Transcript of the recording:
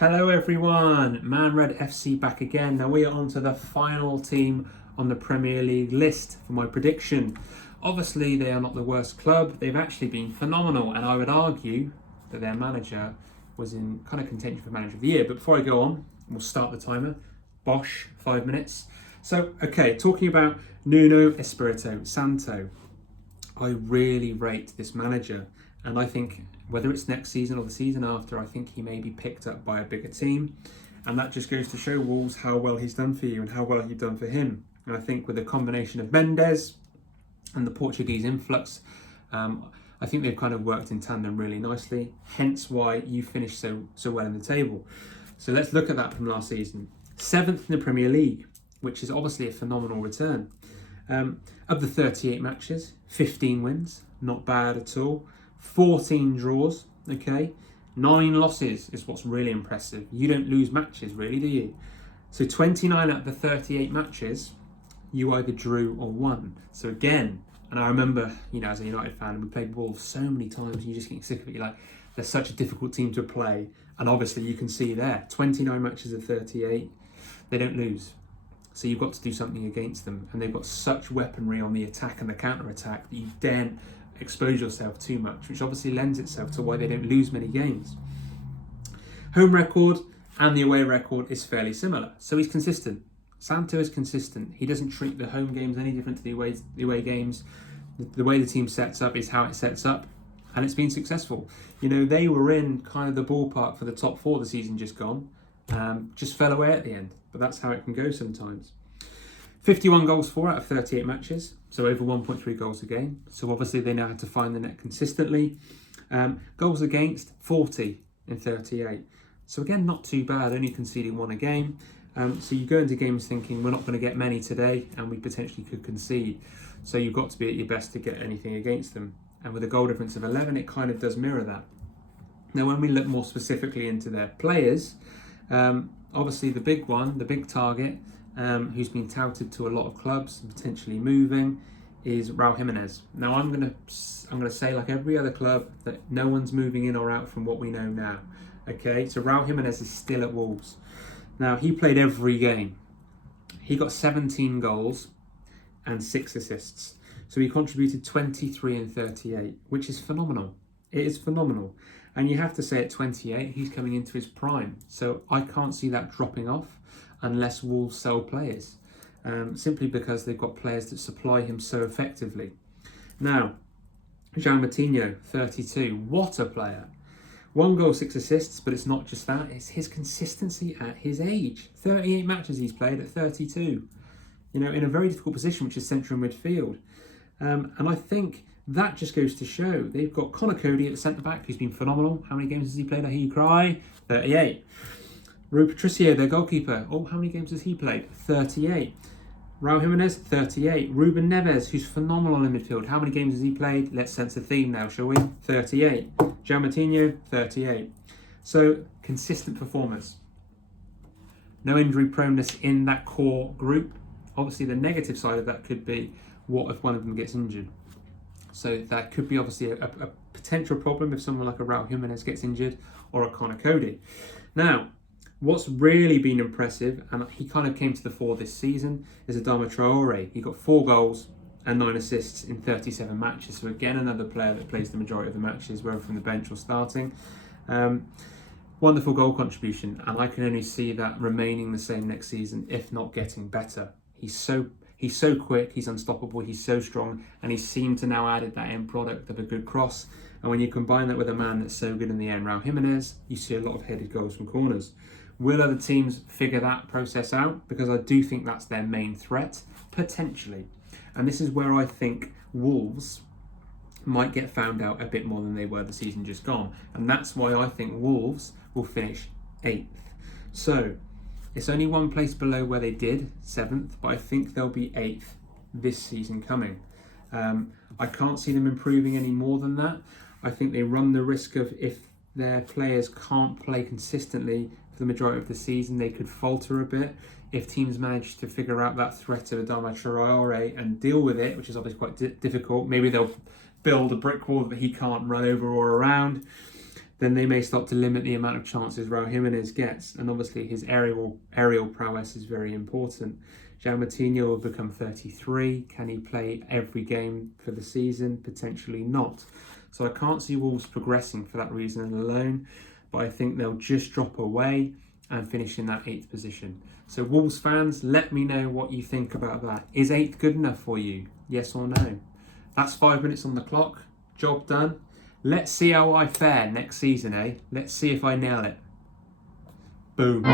Hello everyone, manredFC back again. Now we are on to the final team on the Premier League list for my prediction. Obviously they are not the worst club, they've actually been phenomenal, and I would argue that their manager was in kind of contention for manager of the year. But before I go on, we'll start the timer. Bosh, 5 minutes. So, okay, talking about Nuno Espirito Santo, I really rate this manager, and I think whether it's next season or the season after, I think he may be picked up by a bigger team. And that just goes to show Wolves how well he's done for you and how well you've done for him. And I think with a combination of Mendes and the Portuguese influx, I think they've kind of worked in tandem really nicely, hence why you finished so well in the table. So let's look at that from last season. 7th in the Premier League, which is obviously a phenomenal return. Of the 38 matches, 15 wins, not bad at all. 14 draws, okay? 9 losses is what's really impressive. You don't lose matches, really, do you? So 29 out of the 38 matches, you either drew or won. So again, and I remember, as a United fan, we played Wolves so many times, and you just get sick of it. You're like, they're such a difficult team to play. And obviously, you can see there, 29 matches of 38, they don't lose. So you've got to do something against them. And they've got such weaponry on the attack and the counter-attack that you daren't expose yourself too much, which obviously lends itself to why they don't lose many games. Home record and the away record is fairly similar. So he's consistent. Santo is consistent. He doesn't treat the home games any different to the away games. The way the team sets up is how it sets up, and it's been successful. They were in kind of the ballpark for the top 4 the season just gone. Just fell away at the end, but that's how it can go sometimes. 51 goals for out of 38 matches, so over 1.3 goals a game. So obviously they know how to find the net consistently. Goals against, 40 in 38. So again, not too bad, only conceding 1 a game. So you go into games thinking we're not going to get many today, and we potentially could concede. So you've got to be at your best to get anything against them. And with a goal difference of 11, it kind of does mirror that. Now, when we look more specifically into their players, obviously the big one, the big target, who's been touted to a lot of clubs and potentially moving, is Raul Jimenez. Now I'm gonna say, like every other club, that no one's moving in or out from what we know now. Okay, so Raul Jimenez is still at Wolves. Now he played every game. He got 17 goals and 6 assists. So he contributed 23 and 38, which is phenomenal. It is phenomenal. And you have to say at 28, he's coming into his prime. So I can't see that dropping off unless Wolves sell players, simply because they've got players that supply him so effectively. Now, João Moutinho, 32, what a player. 1 goal, 6 assists, but it's not just that, it's his consistency at his age. 38 matches he's played at 32, in a very difficult position, which is central midfield. And I think that just goes to show they've got Conor Cody at the centre-back, who's been phenomenal. How many games has he played? I hear you cry. 38. Rui Patricio, their goalkeeper. Oh, how many games has he played? 38. Raul Jimenez, 38. Ruben Neves, who's phenomenal in midfield. How many games has he played? Let's sense a theme now, shall we? 38. João Moutinho, 38. So, consistent performers. No injury proneness in that core group. Obviously, the negative side of that could be, what if one of them gets injured? So that could be obviously a potential problem if someone like a Raul Jimenez gets injured, or a Conor Cody. Now, what's really been impressive, and he kind of came to the fore this season, is Adama Traore. He got 4 goals and 9 assists in 37 matches. So again, another player that plays the majority of the matches, whether from the bench or starting. Wonderful goal contribution, and I can only see that remaining the same next season, if not getting better. He's so quick, he's unstoppable, he's so strong, and he seemed to now added that end product of a good cross. And when you combine that with a man that's so good in the end, Raul Jimenez, you see a lot of headed goals from corners. Will other teams figure that process out? Because I do think that's their main threat, potentially. And this is where I think Wolves might get found out a bit more than they were the season just gone. And that's why I think Wolves will finish 8th. So, it's only 1 place below where they did, 7th, but I think they'll be 8th this season coming. I can't see them improving any more than that. I think they run the risk of, if their players can't play consistently for the majority of the season, they could falter a bit. If teams manage to figure out that threat of Adama Traore and deal with it, which is obviously quite difficult, maybe they'll build a brick wall that he can't run over or around. then they may start to limit the amount of chances Raul Jimenez gets. And obviously his aerial prowess is very important. João Moutinho will become 33. Can he play every game for the season? Potentially not. So I can't see Wolves progressing for that reason alone, but I think they'll just drop away and finish in that 8th position. So Wolves fans, let me know what you think about that. Is 8th good enough for you? Yes or no? That's 5 minutes on the clock. Job done. Let's see how I fare next season, eh? Let's see if I nail it. Boom.